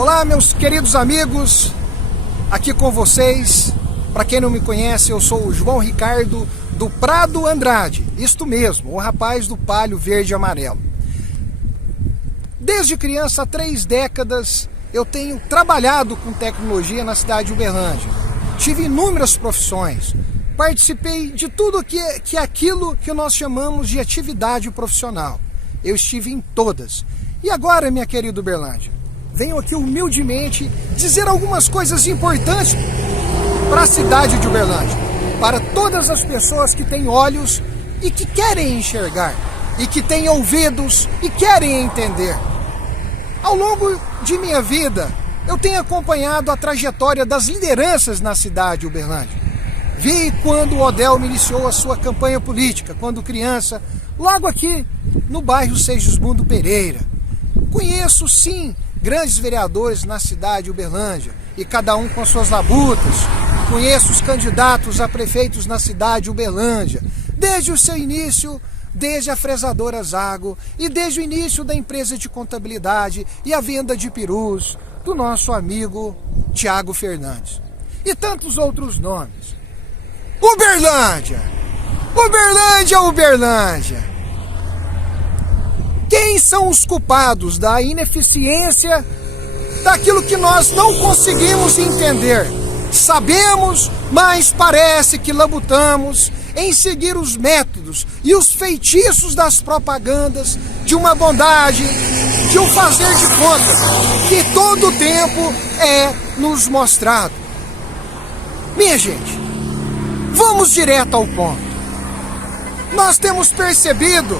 Olá, meus queridos amigos, aqui com vocês. Para quem não me conhece, eu sou o João Ricardo do Prado Andrade, isto mesmo, o rapaz do palho verde e amarelo. Desde criança, há 3 décadas, eu tenho trabalhado com tecnologia na cidade de Uberlândia. Tive inúmeras profissões, participei de tudo que é aquilo que nós chamamos de atividade profissional. Eu estive em todas. E agora, minha querida Uberlândia, venho aqui humildemente dizer algumas coisas importantes para a cidade de Uberlândia, para todas as pessoas que têm olhos e que querem enxergar, e que têm ouvidos e querem entender. Ao longo de minha vida, eu tenho acompanhado a trajetória das lideranças na cidade de Uberlândia. Vi quando o Odelmo iniciou a sua campanha política, quando criança, logo aqui no bairro Segismundo Pereira. Conheço, sim, grandes vereadores na cidade de Uberlândia, e cada um com suas labutas. Conheço os candidatos a prefeitos na cidade de Uberlândia, desde o seu início, desde a fresadora Zago e desde o início da empresa de contabilidade e a venda de perus do nosso amigo Tiago Fernandes. E tantos outros nomes. Uberlândia! Uberlândia, Uberlândia! Quem são os culpados da ineficiência, daquilo que nós não conseguimos entender? Sabemos, mas parece que labutamos em seguir os métodos e os feitiços das propagandas de uma bondade, de um fazer de conta, que todo o tempo é nos mostrado. Minha gente, vamos direto ao ponto. Nós temos percebido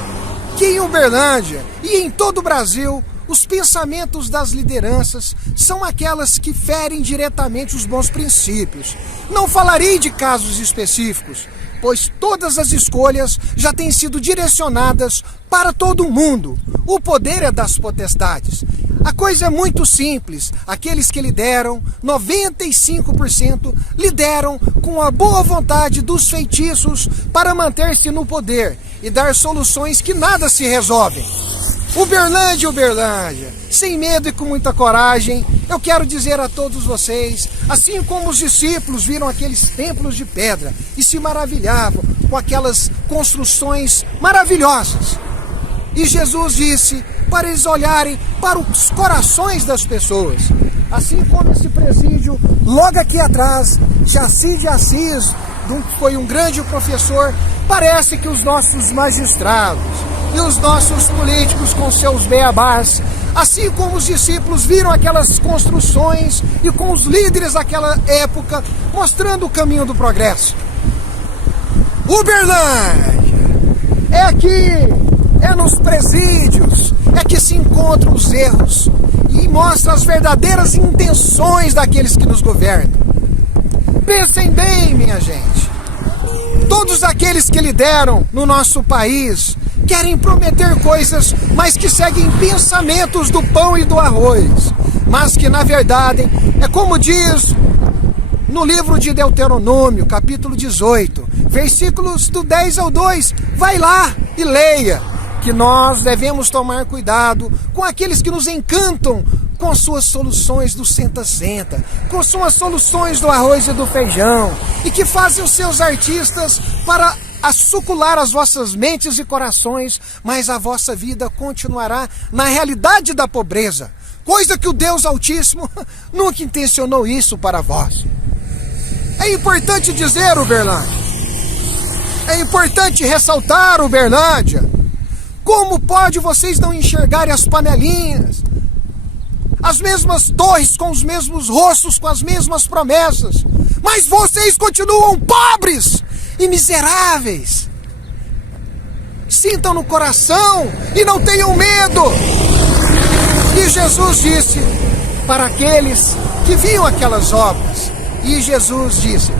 que em Uberlândia e em todo o Brasil, os pensamentos das lideranças são aquelas que ferem diretamente os bons princípios. Não falarei de casos específicos, pois todas as escolhas já têm sido direcionadas para todo mundo. O poder é das potestades. A coisa é muito simples. Aqueles que lideram, 95% lideram com a boa vontade dos feitiços para manter-se no poder e dar soluções que nada se resolvem. Uberlândia, Uberlândia, sem medo e com muita coragem, eu quero dizer a todos vocês, assim como os discípulos viram aqueles templos de pedra e se maravilhavam com aquelas construções maravilhosas. E Jesus disse para eles olharem para os corações das pessoas. Assim como esse presídio, logo aqui atrás, Jaci de Assis, que foi um grande professor, parece que os nossos magistrados e os nossos políticos com seus beabás, assim como os discípulos viram aquelas construções e com os líderes daquela época, mostrando o caminho do progresso. Uberlândia é aqui, é nos presídios, é que se encontram os erros e mostra as verdadeiras intenções daqueles que nos governam. Pensem bem, minha gente. Todos aqueles que lideram no nosso país querem prometer coisas, mas que seguem pensamentos do pão e do arroz. Mas que, na verdade, é como diz no livro de Deuteronômio, capítulo 18, versículos do 10 ao 2. Vai lá e leia, que nós devemos tomar cuidado com aqueles que nos encantam com suas soluções do senta-senta, com suas soluções do arroz e do feijão, e que fazem os seus artistas para sucular as vossas mentes e corações, mas a vossa vida continuará na realidade da pobreza, coisa que o Deus Altíssimo nunca intencionou isso para vós. É importante dizer, Uberlândia, é importante ressaltar, Uberlândia, como pode vocês não enxergarem as panelinhas, as mesmas torres com os mesmos rostos, com as mesmas promessas, mas vocês continuam pobres e miseráveis. Sintam no coração e não tenham medo. E Jesus disse para aqueles que viam aquelas obras, e Jesus disse,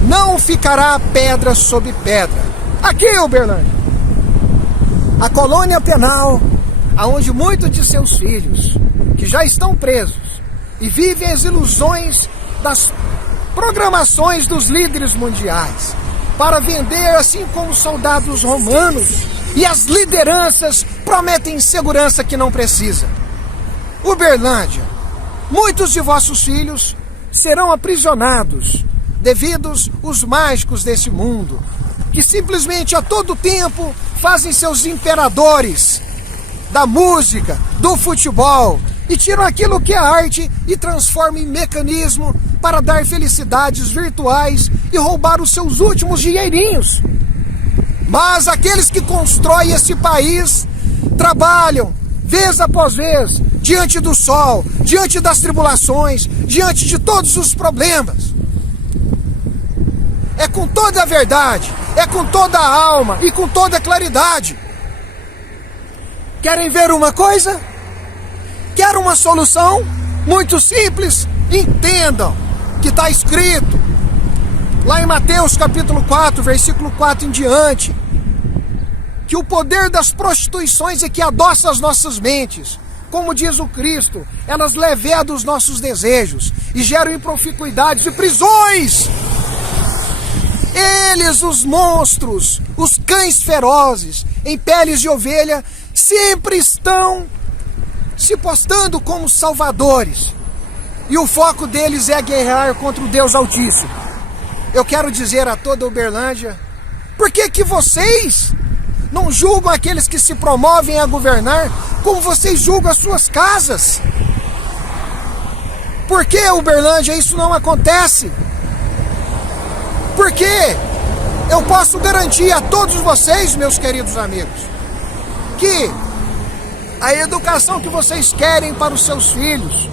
não ficará pedra sobre pedra. Aqui em Uberlândia, a colônia penal, onde muitos de seus filhos, que já estão presos e vivem as ilusões das programações dos líderes mundiais, para vender, assim como soldados romanos, e as lideranças prometem segurança que não precisa. Uberlândia, muitos de vossos filhos serão aprisionados devido aos mágicos desse mundo, que simplesmente a todo tempo fazem seus imperadores da música, do futebol, e tiram aquilo que é arte e transformam em mecanismo para dar felicidades virtuais e roubar os seus últimos dinheirinhos. Mas aqueles que constroem esse país trabalham vez após vez, diante do sol, diante das tribulações, diante de todos os problemas. É com toda a verdade, é com toda a alma e com toda a claridade. Querem ver uma coisa? Querem uma solução? Muito simples. Entendam que está escrito lá em Mateus capítulo 4, versículo 4 em diante, que o poder das prostituições é que adoça as nossas mentes. Como diz o Cristo, elas levedam os nossos desejos e geram improficuidades e prisões. Eles, os monstros, os cães ferozes, em peles de ovelha, sempre estão se postando como salvadores. E o foco deles é guerrear contra o Deus Altíssimo. Eu quero dizer a toda Uberlândia, por que vocês não julgam aqueles que se promovem a governar como vocês julgam as suas casas? Por que, Uberlândia, isso não acontece? Porque eu posso garantir a todos vocês, meus queridos amigos, que a educação que vocês querem para os seus filhos,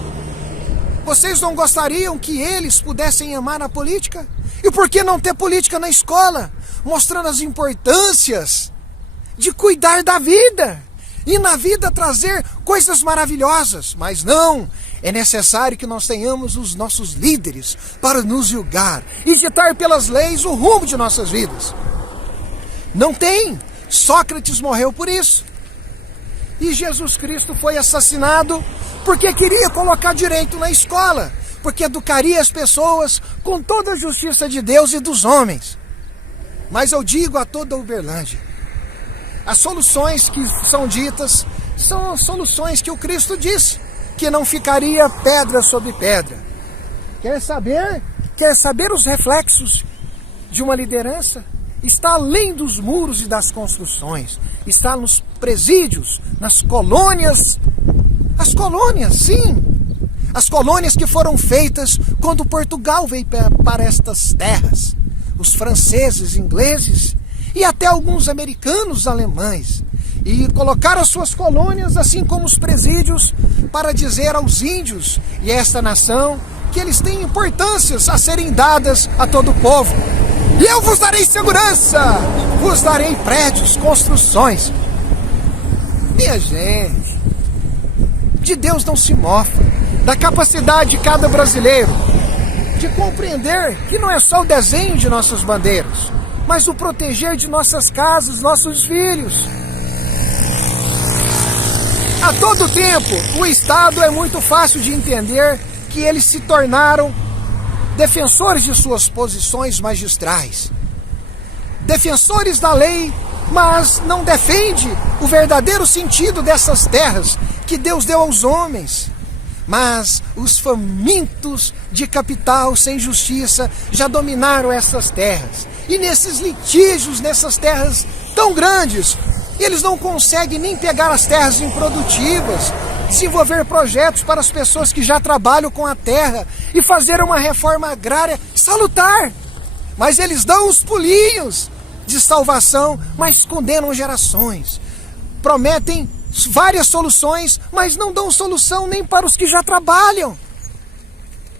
vocês não gostariam que eles pudessem amar a política? E por que não ter política na escola, mostrando as importâncias de cuidar da vida e na vida trazer coisas maravilhosas? Mas não, é necessário que nós tenhamos os nossos líderes para nos julgar e ditar pelas leis o rumo de nossas vidas. Não tem. Sócrates morreu por isso. E Jesus Cristo foi assassinado porque queria colocar direito na escola, porque educaria as pessoas com toda a justiça de Deus e dos homens. Mas eu digo a toda a Uberlândia, as soluções que são ditas são as soluções que o Cristo disse, que não ficaria pedra sobre pedra. Quer saber os reflexos de uma liderança? Está além dos muros e das construções. Está nos presídios, nas colônias. As colônias, sim. As colônias que foram feitas quando Portugal veio para estas terras. Os franceses, ingleses e até alguns americanos, alemães. E colocaram as suas colônias, assim como os presídios, para dizer aos índios e a esta nação que eles têm importâncias a serem dadas a todo o povo. E eu vos darei segurança, vos darei prédios, construções. Minha gente, de Deus não se mofa, da capacidade de cada brasileiro de compreender que não é só o desenho de nossas bandeiras, mas o proteger de nossas casas, nossos filhos. A todo tempo, o Estado é muito fácil de entender que eles se tornaram defensores de suas posições magistrais, defensores da lei, mas não defende o verdadeiro sentido dessas terras que Deus deu aos homens. Mas os famintos de capital sem justiça já dominaram essas terras. E nesses litígios, nessas terras tão grandes, eles não conseguem nem pegar as terras improdutivas, desenvolver projetos para as pessoas que já trabalham com a terra e fazer uma reforma agrária salutar. Mas eles dão os pulinhos de salvação, mas condenam gerações. Prometem várias soluções, mas não dão solução nem para os que já trabalham.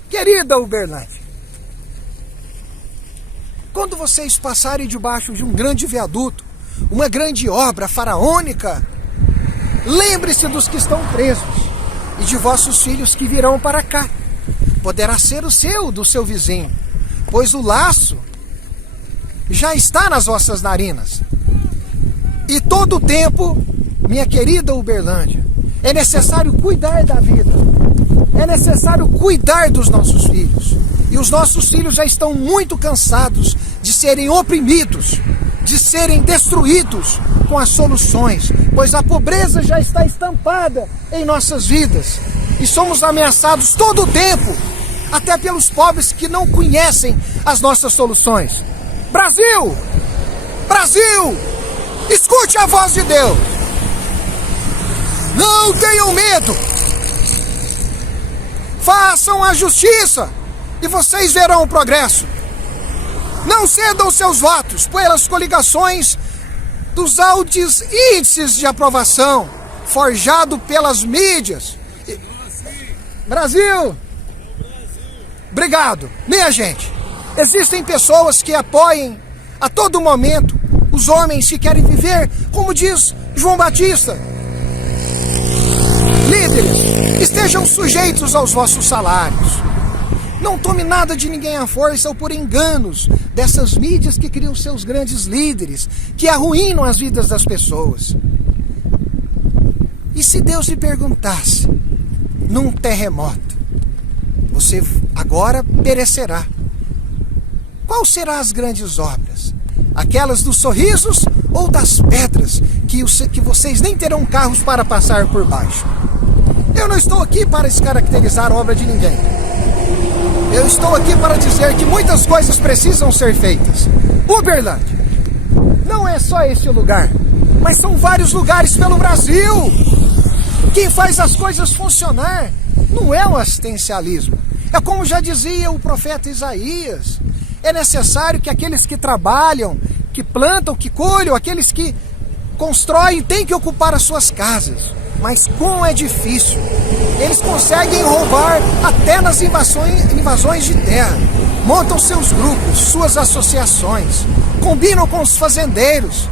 Querida Uberlândia, quando vocês passarem debaixo de um grande viaduto, uma grande obra faraônica, lembre-se dos que estão presos e de vossos filhos que virão para cá. Poderá ser o seu, do seu vizinho, pois o laço já está nas vossas narinas. E todo o tempo, minha querida Uberlândia, é necessário cuidar da vida, é necessário cuidar dos nossos filhos. E os nossos filhos já estão muito cansados de serem oprimidos, de serem destruídos com as soluções, pois a pobreza já está estampada em nossas vidas. e somos ameaçados todo o tempo, até pelos pobres que não conhecem as nossas soluções. Brasil! Brasil! Escute a voz de Deus! Não tenham medo! Façam a justiça e vocês verão o progresso. Não cedam seus votos pelas coligações dos altos índices de aprovação forjado pelas mídias. Brasil! Obrigado. Minha gente, existem pessoas que apoiem a todo momento os homens que querem viver, como diz João Batista. Líderes, estejam sujeitos aos vossos salários. Não tome nada de ninguém à força ou por enganos dessas mídias que criam seus grandes líderes, que arruinam as vidas das pessoas. E se Deus lhe perguntasse, num terremoto, você agora perecerá, qual serão as grandes obras? Aquelas dos sorrisos ou das pedras que vocês nem terão carros para passar por baixo? Eu não estou aqui para descaracterizar a obra de ninguém. Eu estou aqui para dizer que muitas coisas precisam ser feitas. Uberlândia não é só este lugar, mas são vários lugares pelo Brasil. Quem faz as coisas funcionar não é o assistencialismo. É como já dizia o profeta Isaías. É necessário que aqueles que trabalham, que plantam, que colhem, aqueles que constroem, têm que ocupar as suas casas. Mas como é difícil. Eles conseguem roubar até nas invasões de terra. Montam seus grupos, suas associações. Combinam com os fazendeiros.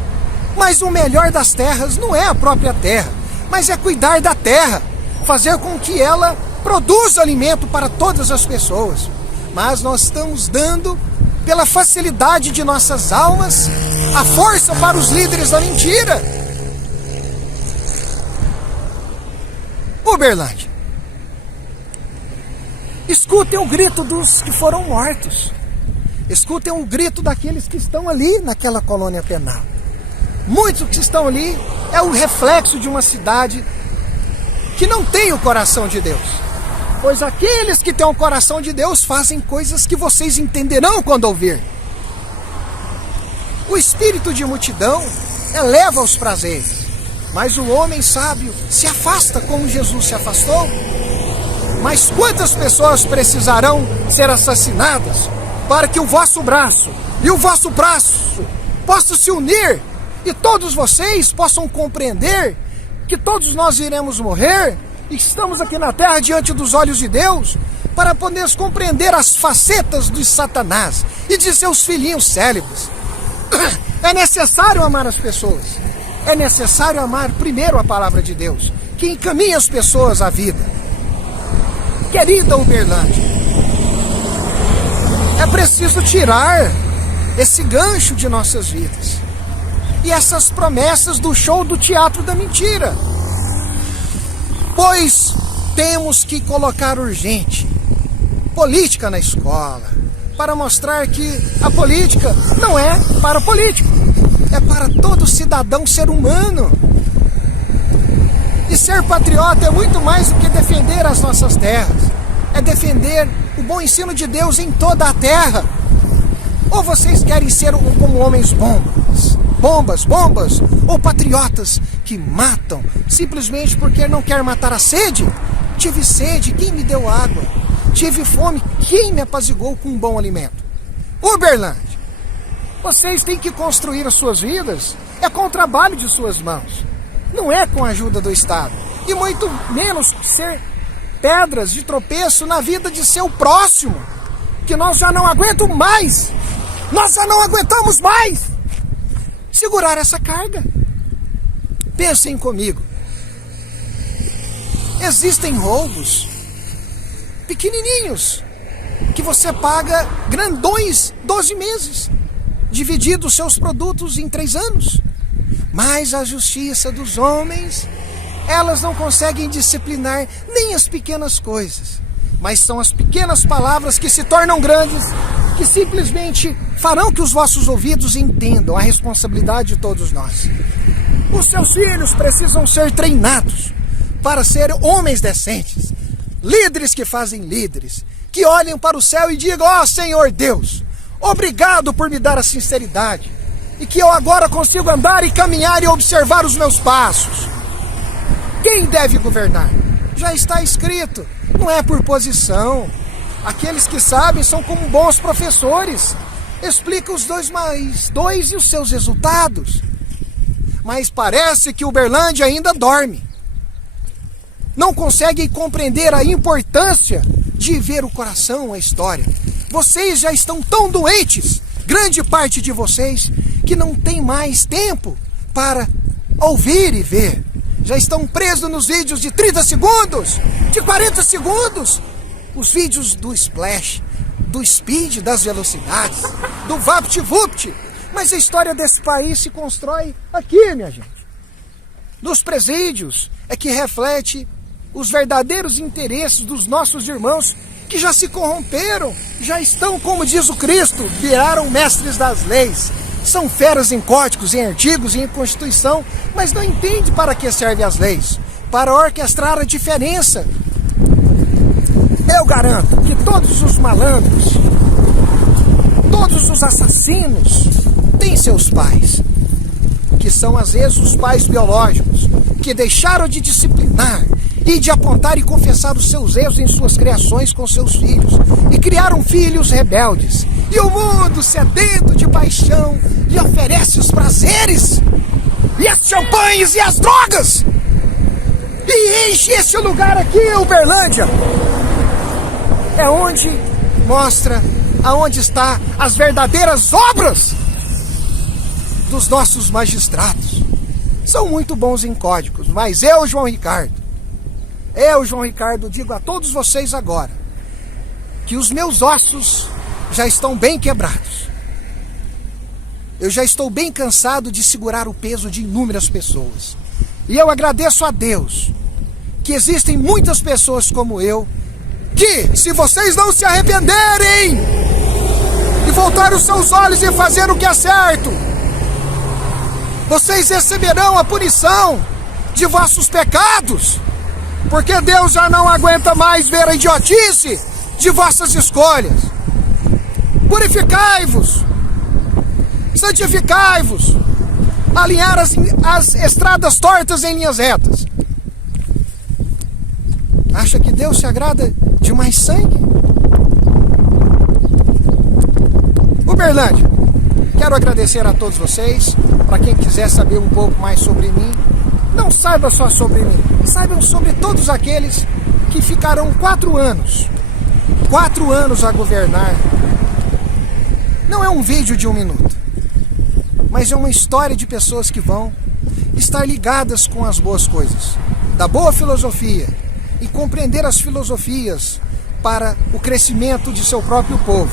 Mas o melhor das terras não é a própria terra, mas é cuidar da terra. Fazer com que ela produza alimento para todas as pessoas. Mas nós estamos dando, pela facilidade de nossas almas, a força para os líderes da mentira. Uberlândia, escutem o grito dos que foram mortos. Escutem o grito daqueles que estão ali naquela colônia penal. Muitos que estão ali é o reflexo de uma cidade que não tem o coração de Deus. Pois aqueles que têm o coração de Deus fazem coisas que vocês entenderão quando ouvir. O espírito de multidão eleva os prazeres, mas o homem sábio se afasta como Jesus se afastou. Mas quantas pessoas precisarão ser assassinadas para que o vosso braço e o vosso braço possam se unir e todos vocês possam compreender que todos nós iremos morrer e estamos aqui na terra diante dos olhos de Deus para poder compreender as facetas de Satanás e de seus filhinhos célebres. É necessário amar as pessoas. É necessário amar primeiro a palavra de Deus, que encaminha as pessoas à vida. Querida Uberlândia, é preciso tirar esse gancho de nossas vidas e essas promessas do show do teatro da mentira. Pois temos que colocar urgente política na escola, para mostrar que a política não é para político, é para todo cidadão ser humano. E ser patriota é muito mais do que defender as nossas terras, é defender o bom ensino de Deus em toda a terra. Ou vocês querem ser como homens bombas, ou patriotas que matam simplesmente porque não quer matar a sede? Tive sede, quem me deu água? Tive fome, quem me apaziguou com um bom alimento? Uberlândia, vocês têm que construir as suas vidas, é com o trabalho de suas mãos, não é com a ajuda do Estado, e muito menos ser pedras de tropeço na vida de seu próximo, que nós já não aguentamos mais, nós já não aguentamos mais segurar essa carga. Pensem comigo, existem roubos pequenininhos que você paga grandões 12 meses, dividido os seus produtos em 3 anos, mas a justiça dos homens, elas não conseguem disciplinar nem as pequenas coisas, mas são as pequenas palavras que se tornam grandes, que simplesmente farão que os vossos ouvidos entendam a responsabilidade de todos nós. Os seus filhos precisam ser treinados para ser homens decentes, líderes que fazem líderes, que olhem para o céu e digam: ó Senhor Deus, obrigado por me dar a sinceridade, e que eu agora consigo andar e caminhar e observar os meus passos. Quem deve governar? Já está escrito, não é por posição. Aqueles que sabem são como bons professores, explicam os 2 mais 2 e os seus resultados. Mas parece que Uberlândia ainda dorme. Não conseguem compreender a importância de ver o coração, a história. Vocês já estão tão doentes, grande parte de vocês, que não tem mais tempo para ouvir e ver. Já estão presos nos vídeos de 30 segundos, de 40 segundos. Os vídeos do Splash, do Speed, das velocidades, do VaptVupt. Mas a história desse país se constrói aqui, minha gente. Nos presídios é que reflete os verdadeiros interesses dos nossos irmãos que já se corromperam, já estão, como diz o Cristo, viraram mestres das leis. São feras em códigos, em artigos e em Constituição, mas não entendem para que servem as leis. Para orquestrar a diferença. Eu garanto que todos os malandros, todos os assassinos têm seus pais, que são às vezes os pais biológicos, que deixaram de disciplinar e de apontar e confessar os seus erros em suas criações com seus filhos, e criaram filhos rebeldes. E o mundo, sedento de paixão, lhe oferece os prazeres, e as champanhes e as drogas, e enche esse lugar aqui, Uberlândia. É onde mostra aonde está as verdadeiras obras dos nossos magistrados. São muito bons em códigos, mas eu, João Ricardo, digo a todos vocês agora que os meus ossos já estão bem quebrados. Eu já estou bem cansado de segurar o peso de inúmeras pessoas. E eu agradeço a Deus que existem muitas pessoas como eu, que, se vocês não se arrependerem e voltar os seus olhos e fazer o que é certo, vocês receberão a punição de vossos pecados, porque Deus já não aguenta mais ver a idiotice de vossas escolhas. Purificai-vos, santificai-vos, alinhar as estradas tortas em linhas retas. Acha que Deus se agrada de mais sangue? Uberlândia, quero agradecer a todos vocês. Para quem quiser saber um pouco mais sobre mim, não saiba só sobre mim, saibam sobre todos aqueles que ficarão 4 anos a governar. Não é um vídeo de 1 minuto, mas é uma história de pessoas que vão estar ligadas com as boas coisas, da boa filosofia, e compreender as filosofias para o crescimento de seu próprio povo.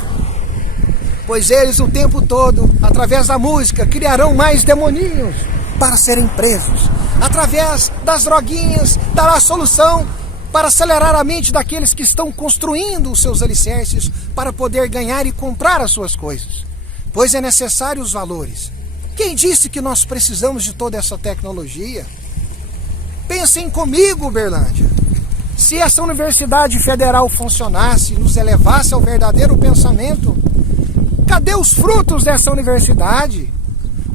Pois eles o tempo todo, através da música, criarão mais demoninhos para serem presos. Através das droguinhas, dará a solução para acelerar a mente daqueles que estão construindo os seus alicerces para poder ganhar e comprar as suas coisas. Pois é necessário os valores. Quem disse que nós precisamos de toda essa tecnologia? Pensem comigo, Uberlândia. Se essa universidade federal funcionasse, nos elevasse ao verdadeiro pensamento, cadê os frutos dessa universidade?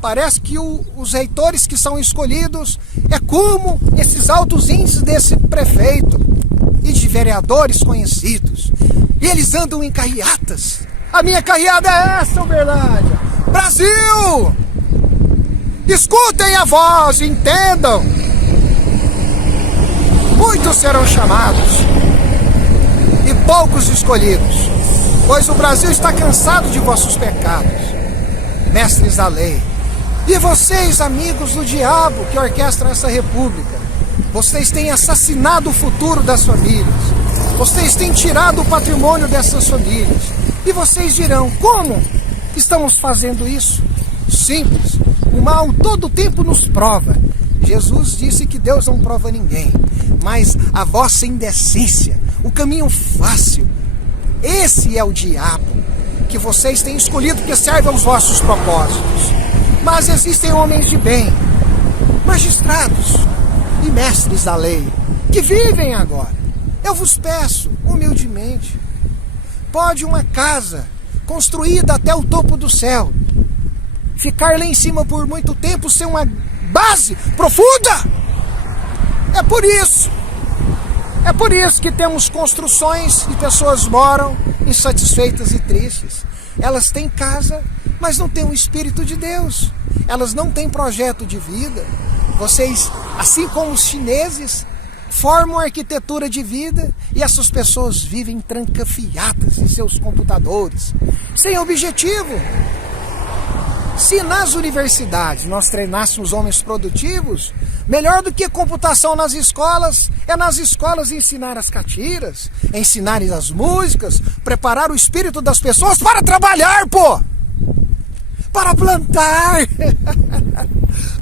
Parece que os reitores que são escolhidos é como esses altos índices desse prefeito e de vereadores conhecidos. E eles andam em carreatas. A minha carreada é essa, Uberlândia. Brasil! Escutem a voz, entendam. Muitos serão chamados e poucos escolhidos, pois o Brasil está cansado de vossos pecados, mestres da lei. E vocês, amigos do diabo que orquestram essa república, vocês têm assassinado o futuro das famílias, vocês têm tirado o patrimônio dessas famílias. E vocês dirão: como estamos fazendo isso? Simples, o mal todo o tempo nos prova. Jesus disse que Deus não prova ninguém, mas a vossa indecência, o caminho fácil, esse é o diabo que vocês têm escolhido que serve aos vossos propósitos. Mas existem homens de bem, magistrados e mestres da lei, que vivem agora. Eu vos peço, humildemente, pode uma casa construída até o topo do céu ficar lá em cima por muito tempo sem uma base profunda? É por isso que temos construções e pessoas moram insatisfeitas e tristes. Elas têm casa, mas não têm o Espírito de Deus. Elas não têm projeto de vida. Vocês, assim como os chineses, formam arquitetura de vida e essas pessoas vivem trancafiadas em seus computadores, sem objetivo. Se nas universidades nós treinássemos homens produtivos, melhor do que computação nas escolas, é nas escolas ensinar as catiras, ensinar as músicas, preparar o espírito das pessoas para trabalhar, pô! Para plantar!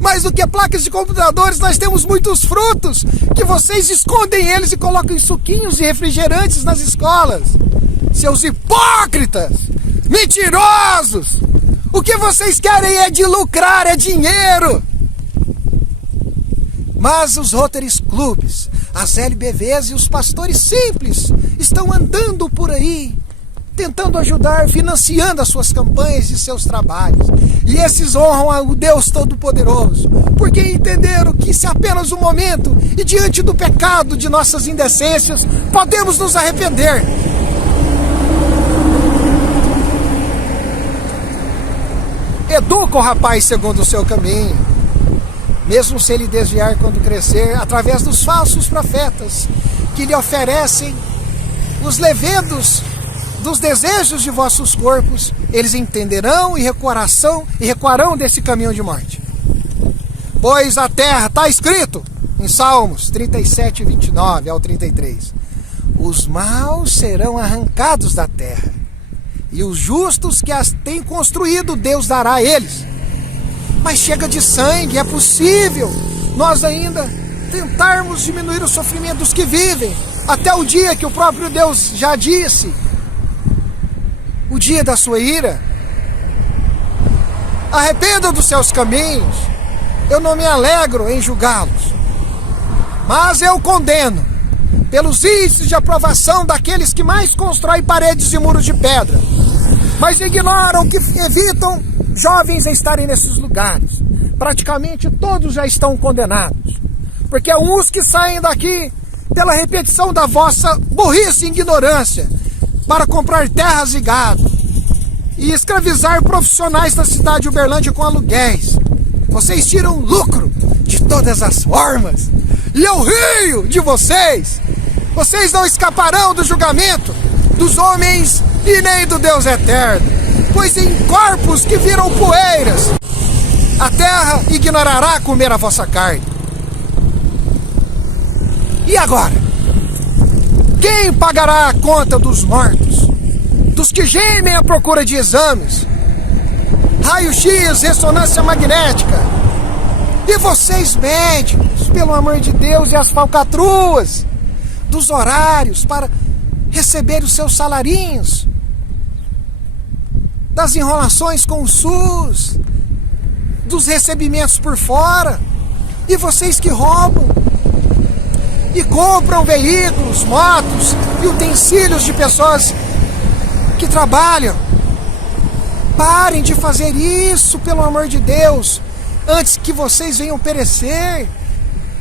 Mais do que placas de computadores, nós temos muitos frutos, que vocês escondem eles e colocam em suquinhos e refrigerantes nas escolas. Seus hipócritas! Mentirosos! O que vocês querem é de lucrar, é dinheiro! Mas os Rotary Clubs, as LBVs e os pastores simples estão andando por aí, tentando ajudar, financiando as suas campanhas e seus trabalhos. E esses honram o Deus Todo-Poderoso, porque entenderam que se apenas um momento e diante do pecado de nossas indecências, podemos nos arrepender. Educa o rapaz segundo o seu caminho, mesmo se ele desviar quando crescer, através dos falsos profetas, que lhe oferecem os levedos dos desejos de vossos corpos, eles entenderão e recuarão desse caminho de morte. Pois a terra, está escrito em Salmos 37, 29 ao 33, os maus serão arrancados da terra, e os justos que as têm construído, Deus dará a eles. Mas chega de sangue, é possível nós ainda tentarmos diminuir o sofrimento dos que vivem, até o dia que o próprio Deus já disse, o dia da sua ira. Arrependam dos seus caminhos, eu não me alegro em julgá-los, mas eu condeno pelos índices de aprovação daqueles que mais constroem paredes e muros de pedra, mas ignoram que evitam jovens a estarem nesses lugares. Praticamente todos já estão condenados, porque uns que saem daqui pela repetição da vossa burrice e ignorância para comprar terras e gado e escravizar profissionais da cidade de Uberlândia com aluguéis. Vocês tiram lucro de todas as formas e eu rio de vocês. Vocês não escaparão do julgamento dos homens e nem do Deus eterno, pois em corpos que viram poeiras, a terra ignorará comer a vossa carne. E agora? Quem pagará a conta dos mortos, dos que gemem à procura de exames, raio-x, ressonância magnética? E vocês médicos, pelo amor de Deus, e as falcatruas dos horários para receber os seus salarinhos, das enrolações com o SUS, dos recebimentos por fora, e vocês que roubam e compram veículos, motos e utensílios de pessoas que trabalham. Parem de fazer isso, pelo amor de Deus, antes que vocês venham perecer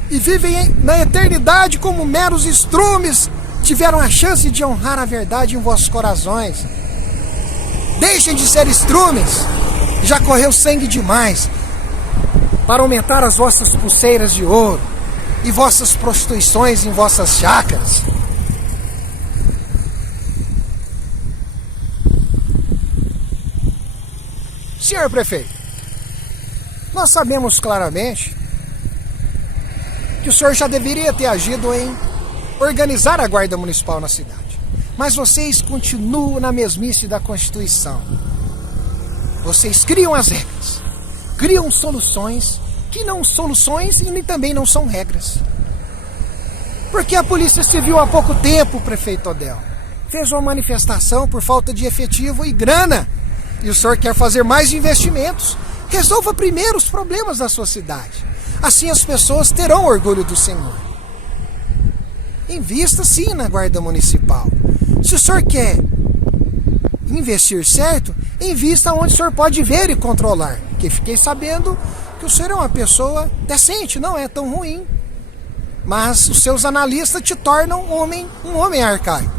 e vivem na eternidade como meros estrumes. Tiveram a chance de honrar a verdade em vossos corações. Deixem de ser estrumes. Já correu sangue demais para aumentar as vossas pulseiras de ouro e vossas prostituições em vossas chácaras. Senhor prefeito, nós sabemos claramente que o senhor já deveria ter agido em organizar a guarda municipal na cidade. Mas vocês continuam na mesmice da Constituição. Vocês criam as regras, criam soluções que não soluções e nem também não são regras. Porque a Polícia Civil há pouco tempo, prefeito Odel, fez uma manifestação por falta de efetivo e grana. E o senhor quer fazer mais investimentos. Resolva primeiro os problemas da sua cidade. Assim as pessoas terão orgulho do senhor. invista sim na guarda municipal. Se o senhor quer investir certo, invista onde o senhor pode ver e controlar. Porque fiquei sabendo que o senhor é uma pessoa decente, não é tão ruim. Mas os seus analistas te tornam um homem arcaico.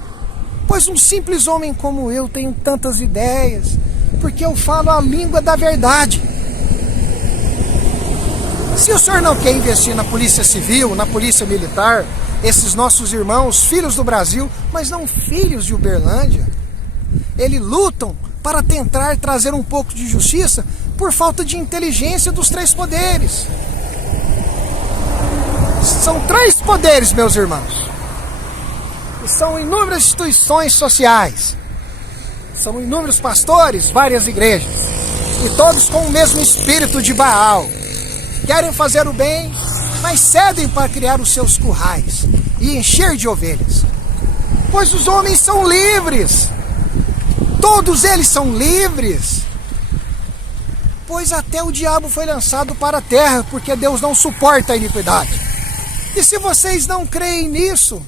Pois um simples homem como eu tenho tantas ideias, porque eu falo a língua da verdade. Se o senhor não quer investir na polícia civil, na polícia militar, esses nossos irmãos, filhos do Brasil, mas não filhos de Uberlândia, eles lutam para tentar trazer um pouco de justiça por falta de inteligência dos três poderes. São três poderes, meus irmãos. E são inúmeras instituições sociais. São inúmeros pastores, várias igrejas. E todos com o mesmo espírito de Baal. Querem fazer o bem, mas cedem para criar os seus currais e encher de ovelhas. Pois os homens são livres. Todos eles são livres. Pois até o diabo foi lançado para a terra, porque Deus não suporta a iniquidade. E se vocês não creem nisso,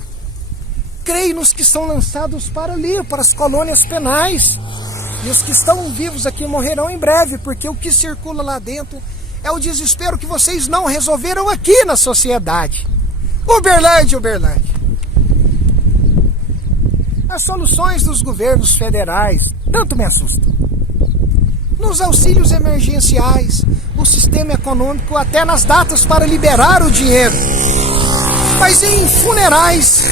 creem nos que são lançados para ali, para as colônias penais. E os que estão vivos aqui morrerão em breve, porque o que circula lá dentro é o desespero que vocês não resolveram aqui na sociedade. Uberlândia, Uberlândia. As soluções dos governos federais tanto me assustam. Nos auxílios emergenciais, o sistema econômico, até nas datas para liberar o dinheiro. Mas em funerais,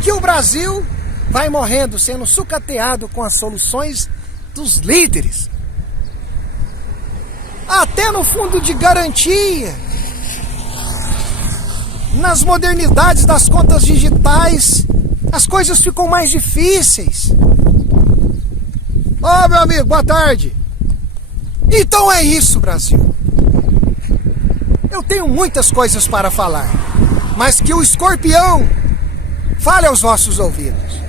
que o Brasil vai morrendo, sendo sucateado com as soluções dos líderes. Até no fundo de garantia, nas modernidades das contas digitais, as coisas ficam mais difíceis. Ô, meu amigo, boa tarde. Então é isso, Brasil. Eu tenho muitas coisas para falar, mas que o escorpião fale aos vossos ouvidos.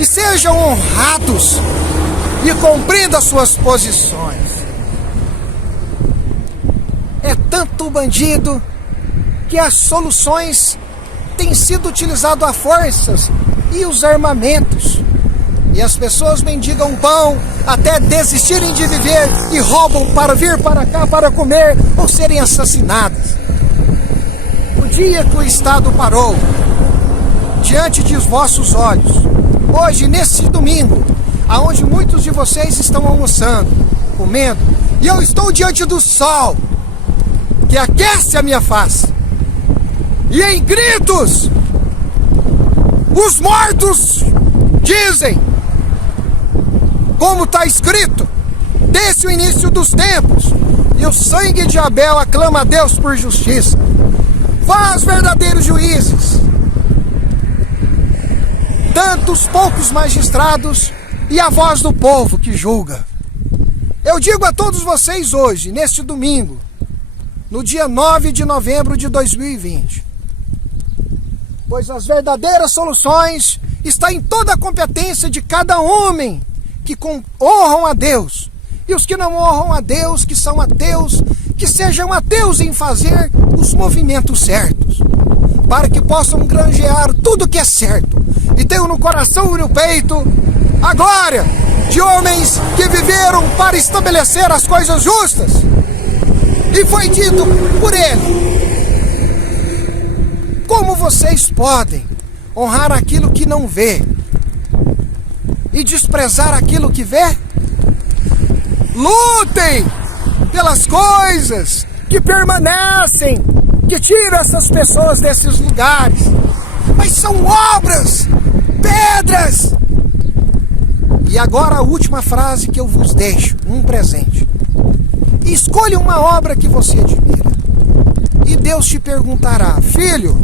E sejam honrados e compreendam as suas posições. É tanto bandido que as soluções têm sido utilizadas a forças e os armamentos. E as pessoas mendigam pão até desistirem de viver e roubam para vir para cá para comer ou serem assassinadas. O dia que o Estado parou diante de vossos olhos, hoje, nesse domingo, aonde muitos de vocês estão almoçando, comendo, e eu estou diante do sol, que aquece a minha face, e em gritos, os mortos dizem, como está escrito, desde o início dos tempos, e o sangue de Abel aclama a Deus por justiça. Vós, verdadeiros juízes, tantos poucos magistrados e a voz do povo que julga. Eu digo a todos vocês hoje, neste domingo, no dia 9 de novembro de 2020, pois as verdadeiras soluções estão em toda a competência de cada homem que honram a Deus, e os que não honram a Deus, que são ateus, que sejam ateus em fazer os movimentos certos, para que possam granjear tudo que é certo, e tenham no coração e no peito a glória de homens que viveram para estabelecer as coisas justas, e foi dito por ele: como vocês podem honrar aquilo que não vê e desprezar aquilo que vê? Lutem pelas coisas que permanecem, que tiram essas pessoas desses lugares. Mas são obras, pedras. E agora a última frase que eu vos deixo, um presente. Escolha uma obra que você admira, e Deus te perguntará: filho,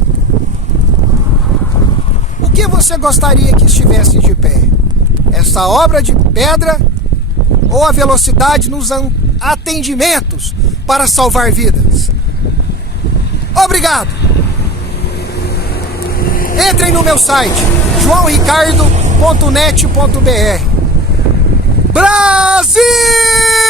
o que você gostaria que estivesse de pé? Essa obra de pedra ou a velocidade nos atendimentos para salvar vidas? Obrigado! Entrem no meu site joaoricardo.net.br. Brasil!